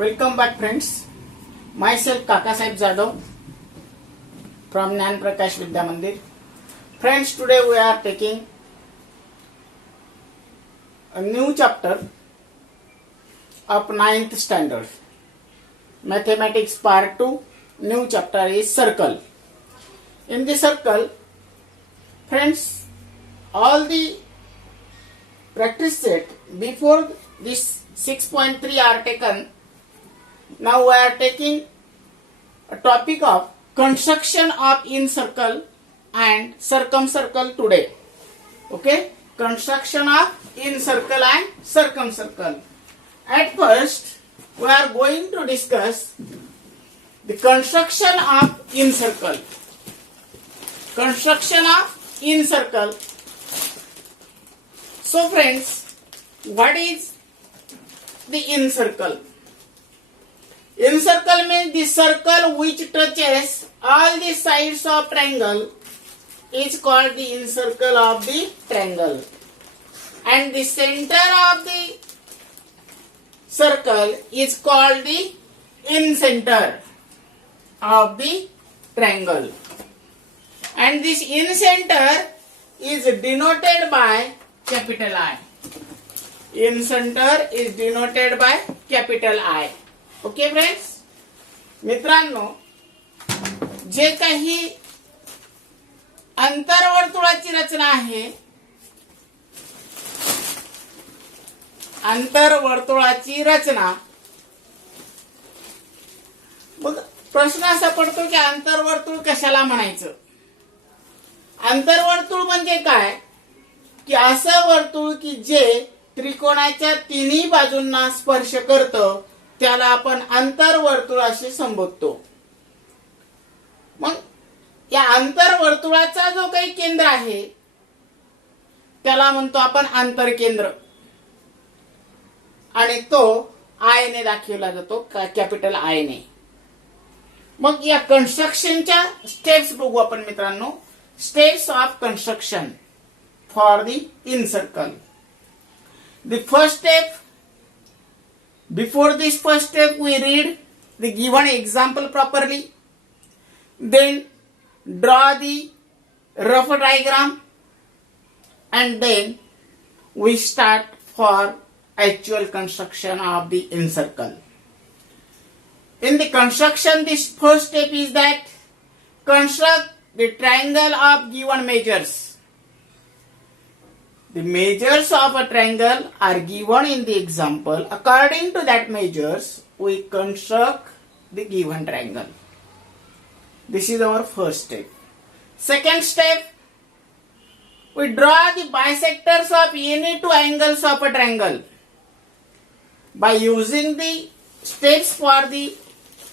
Welcome back, friends. Myself Kaka Sahib Jadhav from Jnana Prakash Vidya Mandir. Friends, today we are taking a new chapter of 9th standard. Mathematics part 2. New chapter is circle. In the circle, friends, all the practice set before this 6.3 are taken. Now we are taking a topic of construction of incircle and circumcircle today. Okay? Construction of incircle and circumcircle. At first, we are going to discuss the construction of incircle. Construction of incircle. So friends, what is the incircle? Incircle means the circle which touches all the sides of triangle is called the incircle of the triangle. And the center of the circle is called the incenter of the triangle. And this incenter is denoted by capital I. Incenter is denoted by capital I. Okay friends, मित्रांनो, जे काही अंतर्वर्तुळाची रचना आहे, अंतर्वर्तुळाची रचना, मग प्रश्न असा पडतो की अंतर्वर्तुळ कशाला म्हणायचं? अंतर्वर्तुळ म्हणजे काय की असं वर्तुळ की जे त्रिकोणाच्या तिन्ही बाजूंना स्पर्श करतं त्याला आपण अंतर्वर्तुळ असे संबोधतो. मग या अंतर्वर्तुळाचा जो काही केंद्र आहे त्याला म्हणतो आपण आंतरकेंद्र आणि तो आय ने दाखवला जातो, कॅपिटल आय ने. मग या कन्स्ट्रक्शनच्या स्टेप्स बघू आपण मित्रांनो. Steps of construction for the encircle. The first step. Before this first step, we read the given example properly. Then draw the rough diagram. And then we start for actual construction of the incircle. In the construction, this first step is that construct the triangle of given measures. The measures of a triangle are given in the example. According to that measures, we construct the given triangle. This is our first step. Second step, we draw the bisectors of any two angles of a triangle. By using the steps for the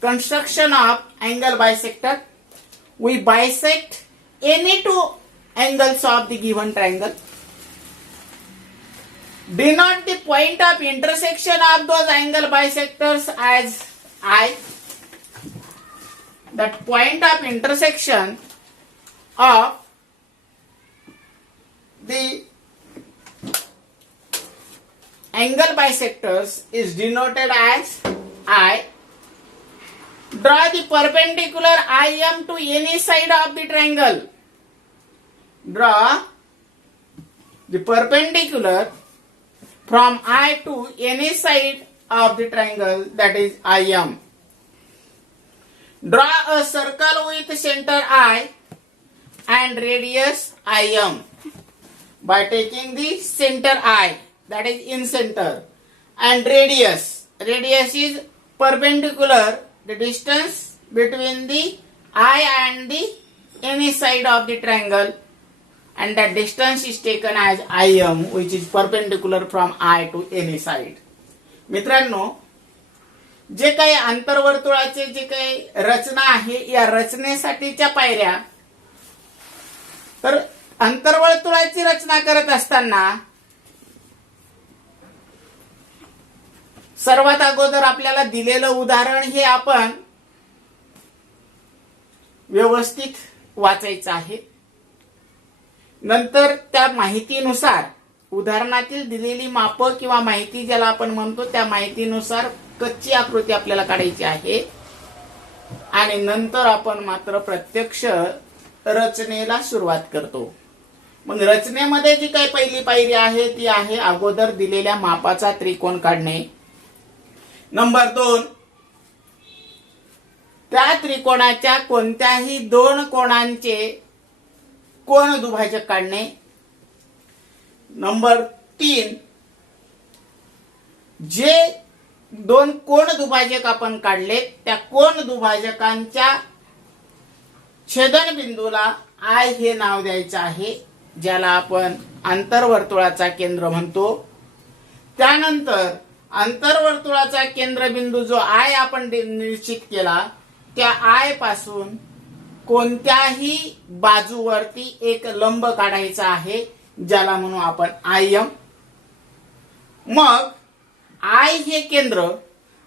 construction of angle bisector, we bisect any two angles of the given triangle. Denote the point of intersection of those angle bisectors as I. That point of intersection of the angle bisectors is denoted as I. Draw the perpendicular IM to any side of the triangle. Draw the perpendicular from I to any side of the triangle, that is IM. Draw a circle with center I and radius IM by taking the center I, that is in center, and radius. Radius is perpendicular, the distance between the I and the any side of the triangle. And that distance is taken as IM, which is perpendicular from I to any side. मित्रांनो, जे काही आंतरवर्तुळाचे जे काही रचना आहे या रचनेसाठीच्या पायऱ्या. तर आंतरवर्तुळाची रचना करत असताना सर्वात अगोदर आपल्याला दिलेलं उदाहरण हे आपण व्यवस्थित वाचायचं आहे. नंतर त्या माहितीनुसार उदाहरणातील दिलेली माप किंवा माहिती ज्याला आपण म्हणतो त्या माहितीनुसार कच्ची आकृती आपल्याला काढायची आहे आणि नंतर आपण मात्र प्रत्यक्ष रचनेला सुरुवात करतो. मग रचनेमध्ये जी काही पहिली पायरी आहे ती आहे अगोदर दिलेल्या मापाचा त्रिकोण काढणे. नंबर 2, त्या त्रिकोणाच्या कोणत्याही दोन कोणांचे कोन दुभाजक काढणे. नंबर 3, जे दोन कोन दुभाजक आपण काढले त्या कोन दुभाजकांच्या छेदनबिंदूला आय हे नाव द्यायचं आहे, ज्याला आपण अंतर्वर्तुळाचा केंद्र म्हणतो. त्यानंतर अंतर्वर्तुळाचा केंद्रबिंदू जो आय आपण निश्चित केला त्या आय पासून कोणत्याही बाजूवरती एक लंब काढायचा आहे, ज्याला म्हणू आपण आयएम. मग आय हे केंद्र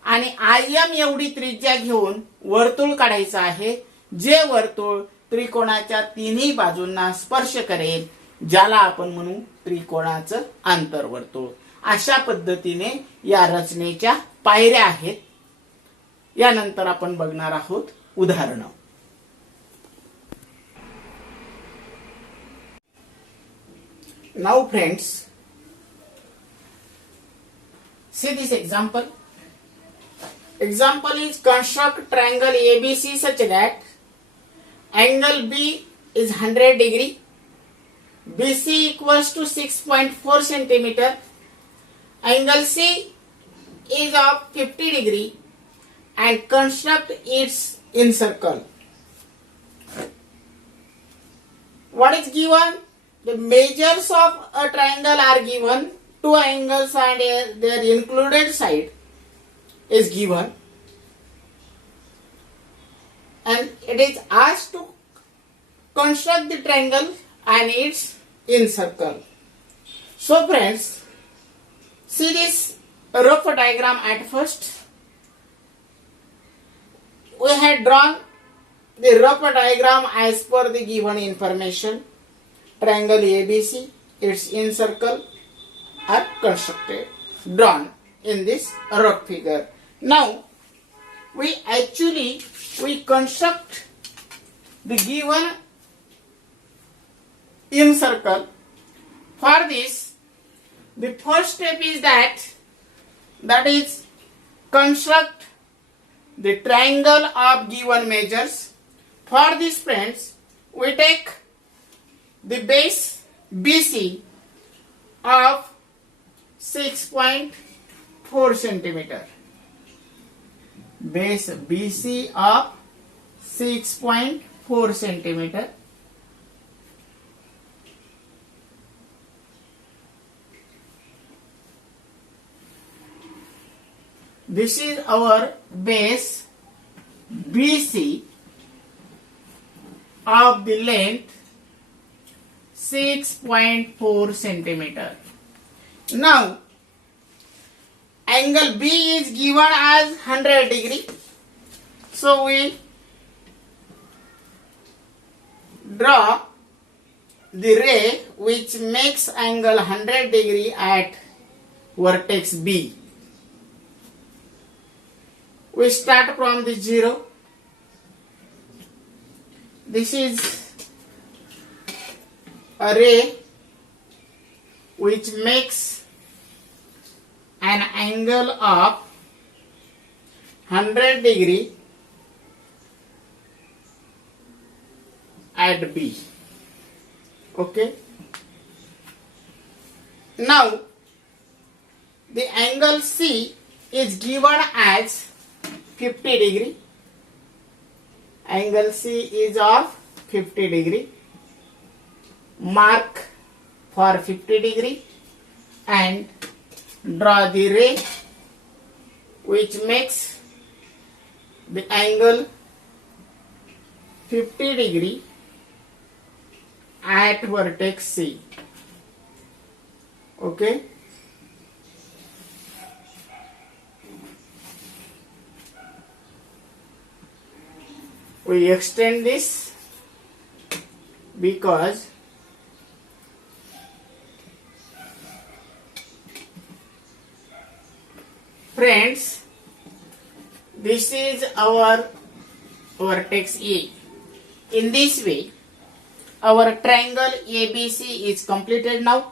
आणि आयएम एवढी त्रिज्या घेऊन वर्तुळ काढायचं आहे, जे वर्तुळ त्रिकोणाच्या तिन्ही बाजूंना स्पर्श करेल, ज्याला आपण म्हणू त्रिकोणाचं आंतरवर्तुळ. अशा पद्धतीने या रचनेच्या पायऱ्या आहेत. यानंतर आपण बघणार आहोत उदाहरणं. Now friends, see this example. Example is construct triangle ABC such that angle B is 100 degree, BC equals to 6.4 centimeter, angle C is of 50 degree and construct its in circle. What is given? The measures of a triangle are given. Two angles and their included side is given, and it is asked to construct the triangle and its in circle. So friends, see this rough diagram at first. We had drawn the rough diagram as per the given information. Triangle ABC, its in circle are constructed, drawn in this rough figure. Now we construct the given in circle. For this, the first step is that is construct the triangle of given measures. For this friends, we take the base BC of 6.4 centimeter. Base BC of 6.4 centimeter. This is our base BC of the length 6.4 centimeter. Now angle B is given as 100 degree. So we draw the ray which makes angle 100 degree at vertex B. We start from the 0. This is a ray which makes an angle of 100 degree at B. Okay. Now the angle C is given as 50 degree. Angle C is of 50 degree. Mark for 50 degree and draw the ray which makes the angle 50 degree at vertex C. Okay. We extend this because friends, This is our vertex A. In this way, our triangle ABC is completed now.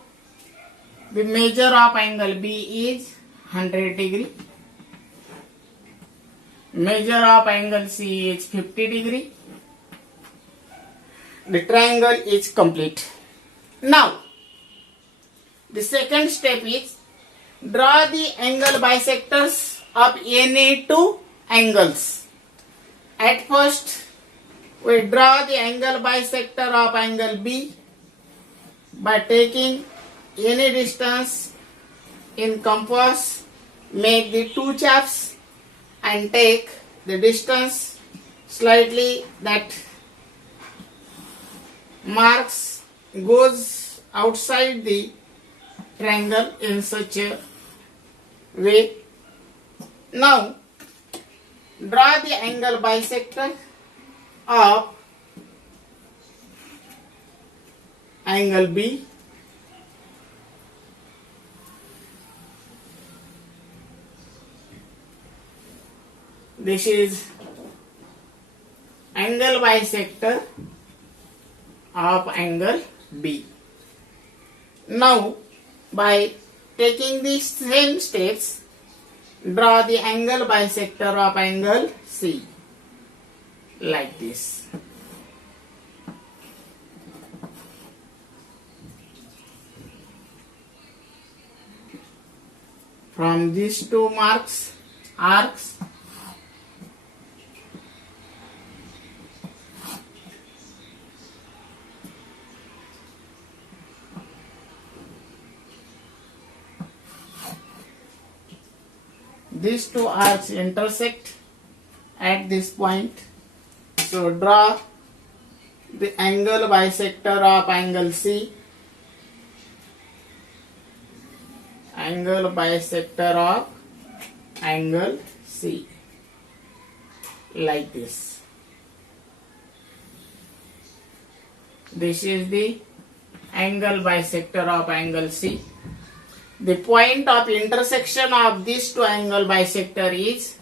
The measure of angle B is 100 degree. Measure of angle C is 50 degree. The triangle is complete. Now, the second step is draw the angle bisectors of any two angles. At first, we draw the angle bisector of angle B by taking any distance in compass, make the two chaps and take the distance slightly that marks goes outside the triangle in such a way. Now draw the angle bisector of angle B. This is angle bisector of angle B. Now, by taking these same steps, draw the angle bisector of angle C like this. From these two arcs, these two arcs intersect at this point. So draw the angle bisector of angle C. Angle bisector of angle C like this. This is the angle bisector of angle C. The point of intersection of these two angle bisector is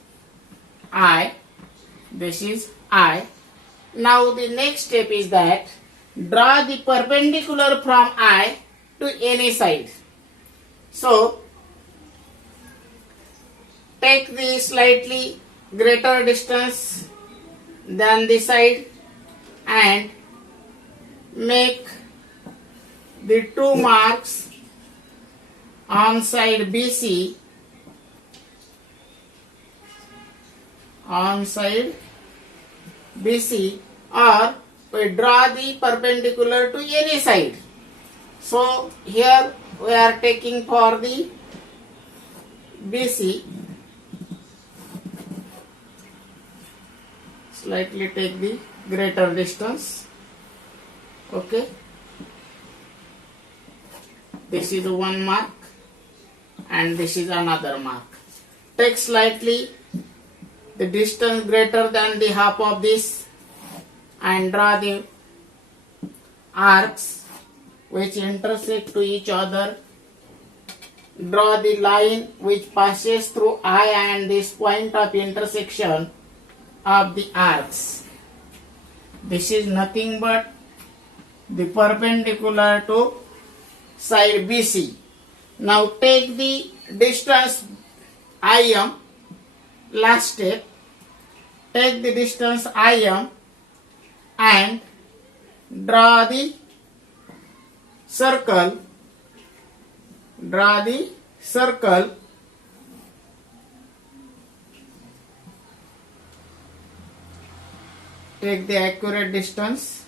I. This is I. Now the next step is that draw the perpendicular from I to any side. So take the slightly greater distance than the side and make the two marks on side BC, or we draw the perpendicular to any side. So here we are taking for the BC, slightly take the greater distance. Okay, this is one mark and this is another mark. Take slightly the distance greater than the half of this and draw the arcs which intersect to each other. Draw the line which passes through I and this point of intersection of the arcs. This is nothing but the perpendicular to side BC. Now take the distance IM, last step, take the distance IM and draw the circle. Take the accurate distance.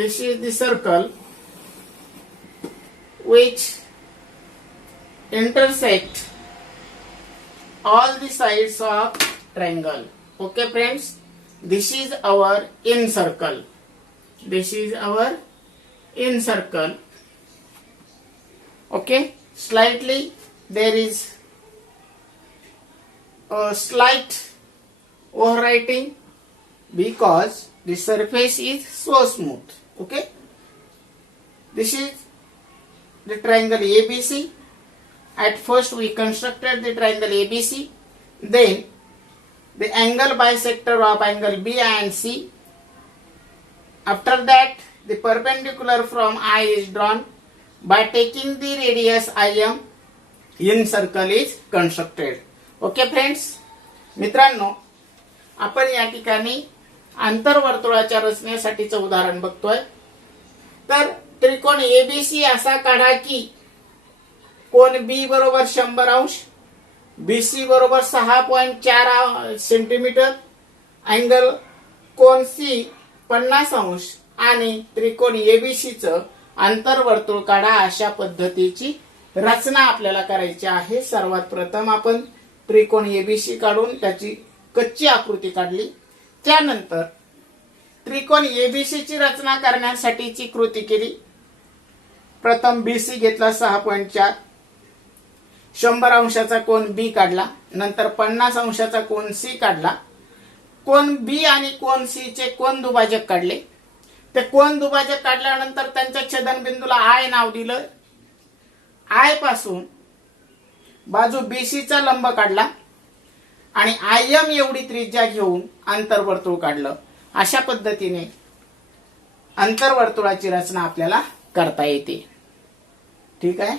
This is the circle which intersect all the sides of triangle. Okay friends, this is our in circle. Okay, slightly there is a slight overwriting because the surface is so smooth. Okay, this is the triangle ABC. At first we constructed the triangle ABC, then the angle bisector of angle B and C. After that, the perpendicular from I is drawn by taking the radius IM. In circle is constructed. Okay friends, मित्रांनो, आपण या ठिकाणी आंतरवर्तुळाच्या रचनेसाठीचं उदाहरण बघतोय. तर त्रिकोण ABC असा काढा की कोन बी बरोबर 100 अंश, बीसी बरोबर 6.4 सेंटीमीटर, अँगल कोन सी 50 अंश आणि त्रिकोण एबीसी चं आंतरवर्तुळ काढा. अशा पद्धतीची रचना आपल्याला करायची आहे. सर्वात प्रथम आपण त्रिकोण एबीसी काढून त्याची कच्ची आकृती काढली. त्यानंतर त्रिकोण एबीसी ची रचना करण्यासाठीची कृती केली. प्रथम बीसी घेतला 6.4, 100 अंशाचा कोन बी काढला, नंतर 50 अंशाचा कोन सी काढला. कोन बी आणि कोन सी चे कोन दुभाजक काढले. ते कोन दुभाजक काढल्यानंतर त्यांच्या छेदनबिंदूला आय नाव दिलं. आय पासून बाजू बीसी चा लंब काढला आणि आयएम एवढी त्रिज्या घेऊन आंतरवर्तुळ काढलं. अशा पद्धतीने आंतरवर्तुळाची रचना आपल्याला करता येते. ठीक आहे.